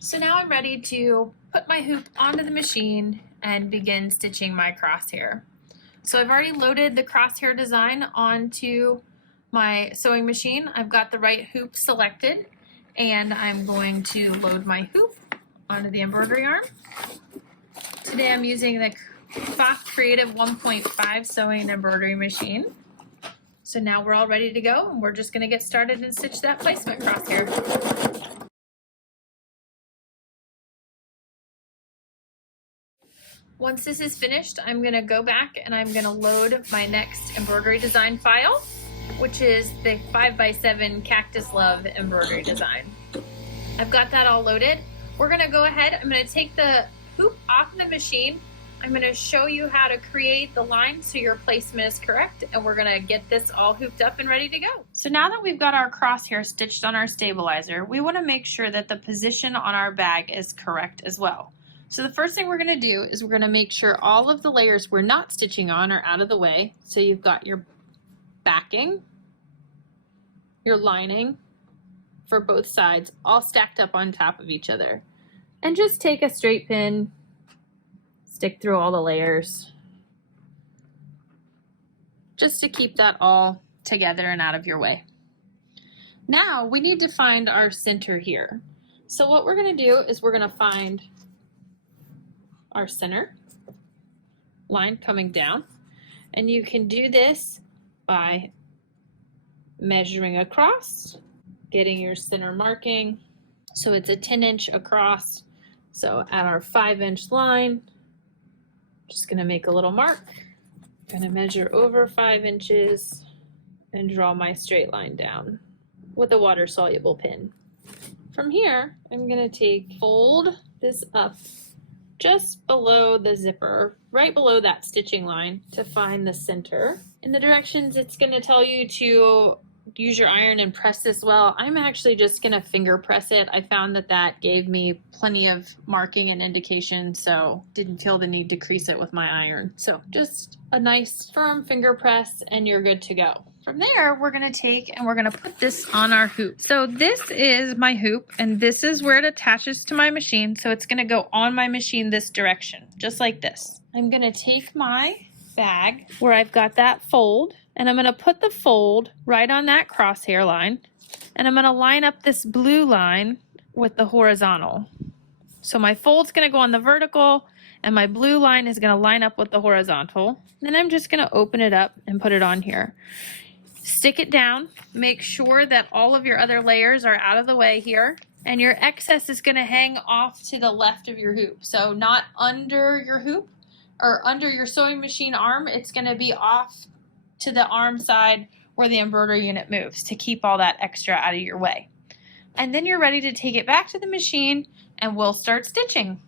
So now I'm ready to put my hoop onto the machine and begin stitching my crosshair. So I've already loaded the crosshair design onto my sewing machine. I've got the right hoop selected, and I'm going to load my hoop onto the embroidery arm. Today I'm using the Fox Creative 1.5 sewing embroidery machine. So now we're all ready to go, and we're just going to get started and stitch that placement crosshair. Once this is finished, I'm going to go back and I'm going to load my next embroidery design file, which is the 5x7 Cactus Love embroidery design. I've got that all loaded. We're going to go ahead, I'm going to take the hoop off the machine. I'm going to show you how to create the line so your placement is correct, and we're going to get this all hooped up and ready to go. So now that we've got our crosshair stitched on our stabilizer, we want to make sure that the position on our bag is correct as well. So the first thing we're going to do is we're going to make sure all of the layers we're not stitching on are out of the way. So you've got your backing, your lining for both sides all stacked up on top of each other. And just take a straight pin, stick through all the layers, just to keep that all together and out of your way. Now we need to find our center here. So what we're going to do is we're going to find our center line coming down, and you can do this by measuring across, getting your center marking. So it's a 10-inch across. So at our 5-inch line, just going to make a little mark. I'm going to measure over 5 inches and draw my straight line down with a water-soluble pin. From here, I'm going to fold this up just below the zipper, right below that stitching line, to find the center. In the directions, it's going to tell you to use your iron and press this well. I'm actually just going to finger press it. I found that that gave me plenty of marking and indication, so didn't feel the need to crease it with my iron. So just a nice firm finger press and you're good to go. From there, we're going to take and we're going to put this on our hoop. So this is my hoop, and this is where it attaches to my machine. So it's going to go on my machine this direction, just like this. I'm going to take my bag where I've got that fold, and I'm going to put the fold right on that crosshair line, and I'm going to line up this blue line with the horizontal. So my fold's going to go on the vertical, and my blue line is going to line up with the horizontal. Then I'm just going to open it up and put it on here. Stick it down, make sure that all of your other layers are out of the way here, and your excess is going to hang off to the left of your hoop. So not under your hoop or under your sewing machine arm, it's going to be off to the arm side where the embroidery unit moves to keep all that extra out of your way. And then you're ready to take it back to the machine and we'll start stitching.